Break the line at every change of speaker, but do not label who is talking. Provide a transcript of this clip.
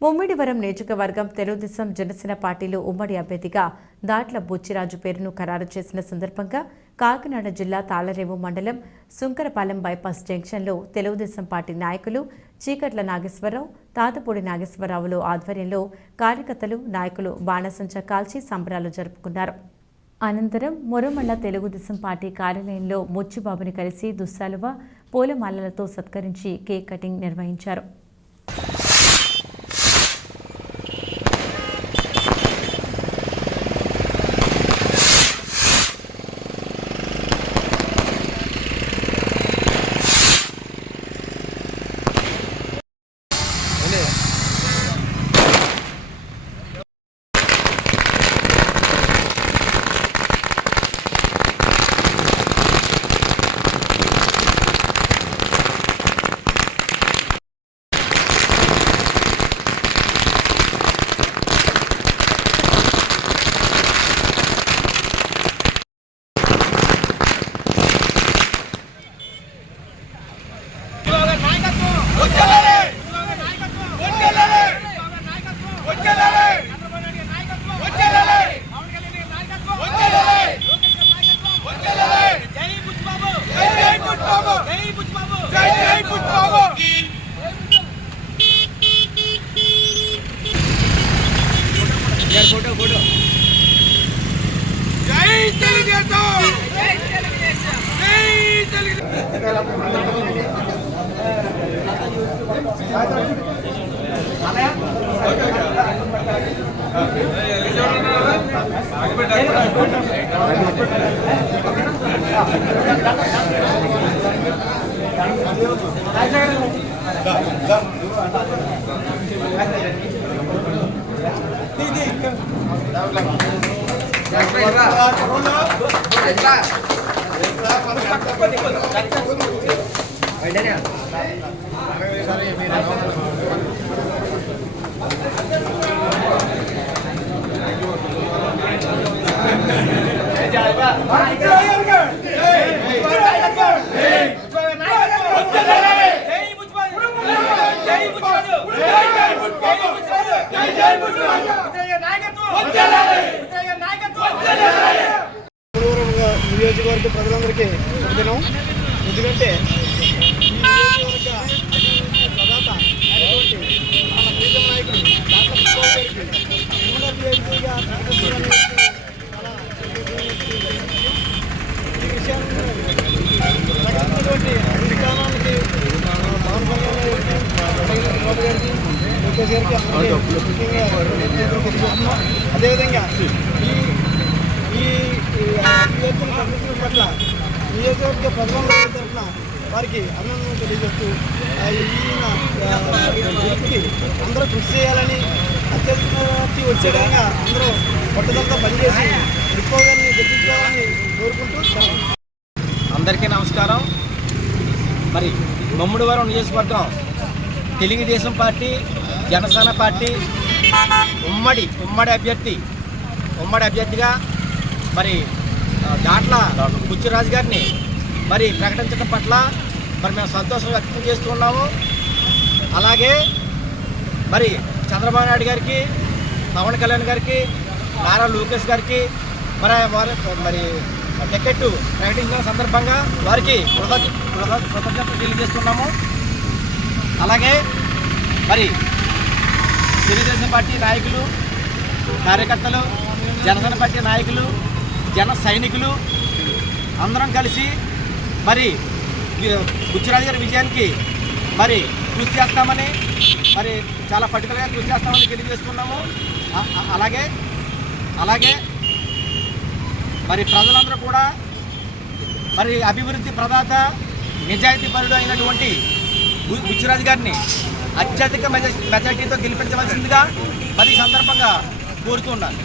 ముమ్మిడివరం నియోజకవర్గం తెలుగుదేశం జనసేన పార్టీలు ఉమ్మడి అభ్యర్థిగా దాట్ల బుచ్చిరాజు పేరును ఖరారు చేసిన సందర్భంగా కాకినాడ జిల్లా తాళరేవు మండలం సుంకరపాలెం బైపాస్ జంక్షన్లో తెలుగుదేశం పార్టీ నాయకులు చీకట్ల నాగేశ్వరరావు తాతపూడి నాగేశ్వరరావులు ఆధ్వర్యంలో కార్యకర్తలు నాయకులు బాణసంచ కాల్చి సంబరాలు జరుపుకున్నారు. అనంతరం మొరమల్ల తెలుగుదేశం పార్టీ కార్యాలయంలో ముచ్చిబాబుని కలిసి దుస్సాలువ పూలమాలలతో సత్కరించి కేక్ కటింగ్ నిర్వహించారు.
తెలుగుదేశం జై తెలుగుదేశం జై తెలుగుదేశం జై బుచ్చిబాబు జై బుచ్చిబాబు జై జై బుచ్చిబాబు జై జై బుచ్చిబాబు నాయకత్వం నాయకత్వం నాయకత్వం
పూర్వరంగా ప్రజలందరికీ శుభదినం ఎందుకంటే ఈ నియోజకవర్గ ప్రదాత అయినటువంటి మన ప్రీతం నాయకుడు డాక్టర్ విశ్వాస్ గారికి ఈ విషయాన్ని గారికి లోకేష్ గారికి ముఖ్యంగా అదేవిధంగా ఈ ఈ ఈ పట్ల నియోజకవర్గ ప్రజలందరి తరఫున వారికి అభినందనలు తెలియజేస్తూ ఆ, ఈయన అందరూ కృషి చేయాలని అత్యధిక వచ్చే విధంగా అందరూ పట్టుదలతో పనిచేసి ఎక్కువ గారిని గెలిపించుకోవాలని కోరుకుంటూ
అందరికీ నమస్కారం. మరి మమ్ముడివరం నియోజకవర్గం తెలుగుదేశం పార్టీ జనసేన పార్టీ ఉమ్మడి ఉమ్మడి అభ్యర్థి ఉమ్మడి అభ్యర్థిగా మరి దాట్ల బుచ్చిరాజు గారిని మరి ప్రకటించడం పట్ల మరి మేము సంతోషం వ్యక్తం చేస్తూ ఉన్నాము. అలాగే మరి చంద్రబాబు నాయుడు గారికి పవన్ కళ్యాణ్ గారికి నారా లోకేష్ గారికి మరి వారి మరి టికెట్ ప్రకటించిన సందర్భంగా వారికి కృతజ్ఞ కృత- కృతజ్ఞతలు తెలియజేస్తున్నాము. అలాగే మరి తెలుగుదేశం పార్టీ నాయకులు కార్యకర్తలు జనసేన పార్టీ నాయకులు జన సైనికులు అందరం కలిసి మరి ఈ బుచ్చిరాజు గారి విజయానికి మరి కృషి చేస్తామని మరి చాలా పర్టికులర్గా కృషి చేస్తామని తెలియజేస్తున్నాము. అలాగే అలాగే మరి ప్రజలందరూ కూడా మరి అభివృద్ధి ప్రదాత నిజాయితీ పరుడు అయినటువంటి బు- బుచ్చిరాజు గారిని అత్యధిక మెజ మెజార్టీతో గెలిపించవలసిందిగా మరి ఈ సందర్భంగా కోరుతూ ఉన్నాను.